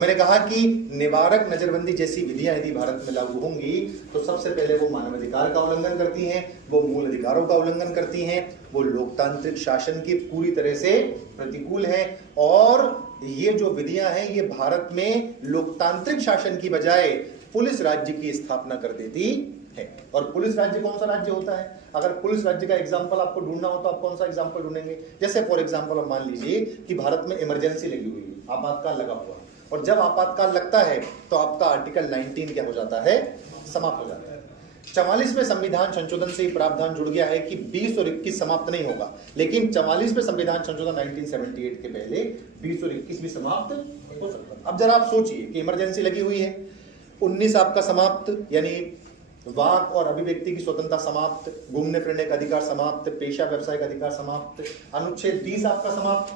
मैंने कहा कि निवारक नजरबंदी जैसी विधियां यदि भारत में लागू होंगी तो सबसे पहले वो मानवाधिकार का उल्लंघन करती हैं, वो मूल अधिकारों का उल्लंघन करती हैं, वो लोकतांत्रिक शासन की पूरी तरह से प्रतिकूल है। और ये जो विधियां हैं ये भारत में लोकतांत्रिक शासन की बजाय पुलिस राज्य की स्थापना कर देती है। और पुलिस राज्य कौन सा राज्य होता है? अगर पुलिस राज्य का एग्जाम्पल आपको ढूंढना हो तो आप कौन सा एग्जाम्पल ढूंढेंगे? जैसे फॉर एग्जाम्पल आप मान लीजिए कि भारत में इमरजेंसी लगी हुई है, आपातकाल लगा हुआ, और जब आपातकाल लगता है तो आपका आर्टिकल 19 क्या हो जाता है? समाप्त हो जाता है। 44वें संविधान संशोधन से प्रावधान जुड़ गया है कि 20 और 21 समाप्त नहीं होगा, लेकिन 44वें संविधान संशोधन 1978 के पहले 20 और 21 भी समाप्त हो सकता है। अब जरा आप सोचिए कि इमरजेंसी लगी हुई है, 19 आपका समाप्त, यानी वाक और अभिव्यक्ति की स्वतंत्रता समाप्त, घूमने फिरने का अधिकार समाप्त, पेशा व्यवसाय का अधिकार समाप्त, अनुच्छेद 20 आपका समाप्त,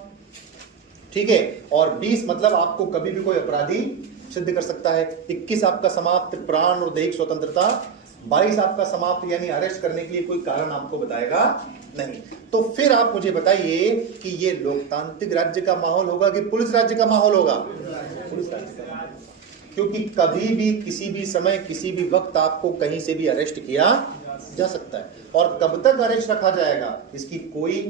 ठीक है। और 20 मतलब आपको कभी भी कोई अपराधी सिद्ध कर सकता है। 21 आपका समाप्त, प्राण और दैहिक स्वतंत्रता। 22 आपका समाप्त, यानी अरेस्ट करने के लिए कोई कारण आपको बताएगा नहीं। तो फिर आप मुझे बताइए कि ये लोकतांत्रिक राज्य का माहौल होगा कि पुलिस राज्य का माहौल होगा? पुलिस राज्य का। क्योंकि कभी भी किसी भी समय किसी भी वक्त आपको कहीं से भी अरेस्ट किया जा सकता है, और कब तक अरेस्ट रखा जाएगा इसकी कोई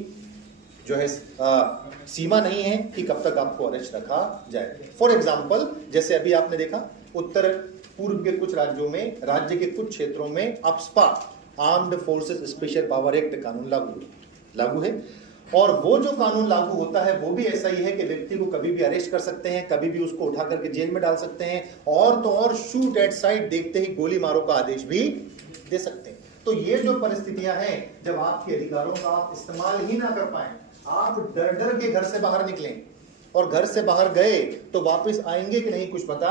जो है सीमा नहीं है कि कब तक आपको अरेस्ट रखा जाए। फॉर एग्जाम्पल, जैसे अभी आपने देखा उत्तर पूर्व के कुछ राज्यों में, राज्य के कुछ क्षेत्रों में AFSPA, armed forces special power act कानून लागू है। और वो जो कानून लागू होता है वो भी ऐसा ही है कि व्यक्ति को कभी भी अरेस्ट कर सकते हैं, कभी भी उसको उठा करके जेल में डाल सकते हैं, और तो और शूट एट साइट, देखते ही गोली मारो का आदेश भी दे सकते हैं। तो ये जो परिस्थितियां हैं जब आपके अधिकारों का आप इस्तेमाल ही ना कर पाए, आप डर डर के घर से बाहर निकलें, और घर से बाहर गए तो वापस आएंगे कि नहीं कुछ पता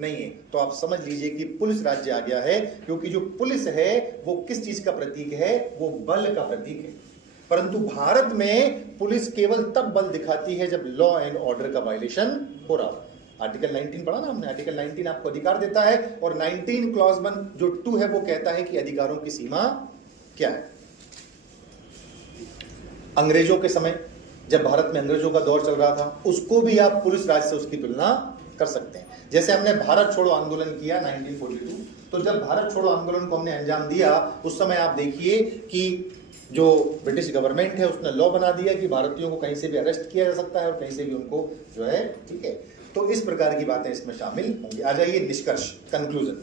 नहीं है, तो आप समझ लीजिए कि पुलिस राज्य आ गया है। क्योंकि जो पुलिस है वो किस चीज का प्रतीक है? वो बल का प्रतीक है। परंतु भारत में पुलिस केवल तब बल दिखाती है जब लॉ एंड ऑर्डर का वायलेशन हो रहा हो। आर्टिकल 19 पढ़ा ना हमने? आर्टिकल 19 आपको अधिकार देता है, और 19 क्लॉज 1 जो 2 है वो कहता है कि अधिकारों की सीमा क्या है। अंग्रेजों के समय, जब भारत में अंग्रेजों का दौर चल रहा था, उसको भी आप पुलिस राज से उसकी तुलना कर सकते हैं। जैसे हमने भारत छोड़ो आंदोलन किया 1942, तो जब भारत छोड़ो आंदोलन को हमने अंजाम दिया, उस समय आप देखिए कि जो ब्रिटिश गवर्नमेंट है उसने लॉ बना दिया कि भारतीयों को कहीं से भी अरेस्ट किया जा सकता है और कहीं से भी उनको जो है, ठीक है। तो इस प्रकार की बातें इसमें शामिल होंगी। आ जाइए निष्कर्ष, कंक्लूजन।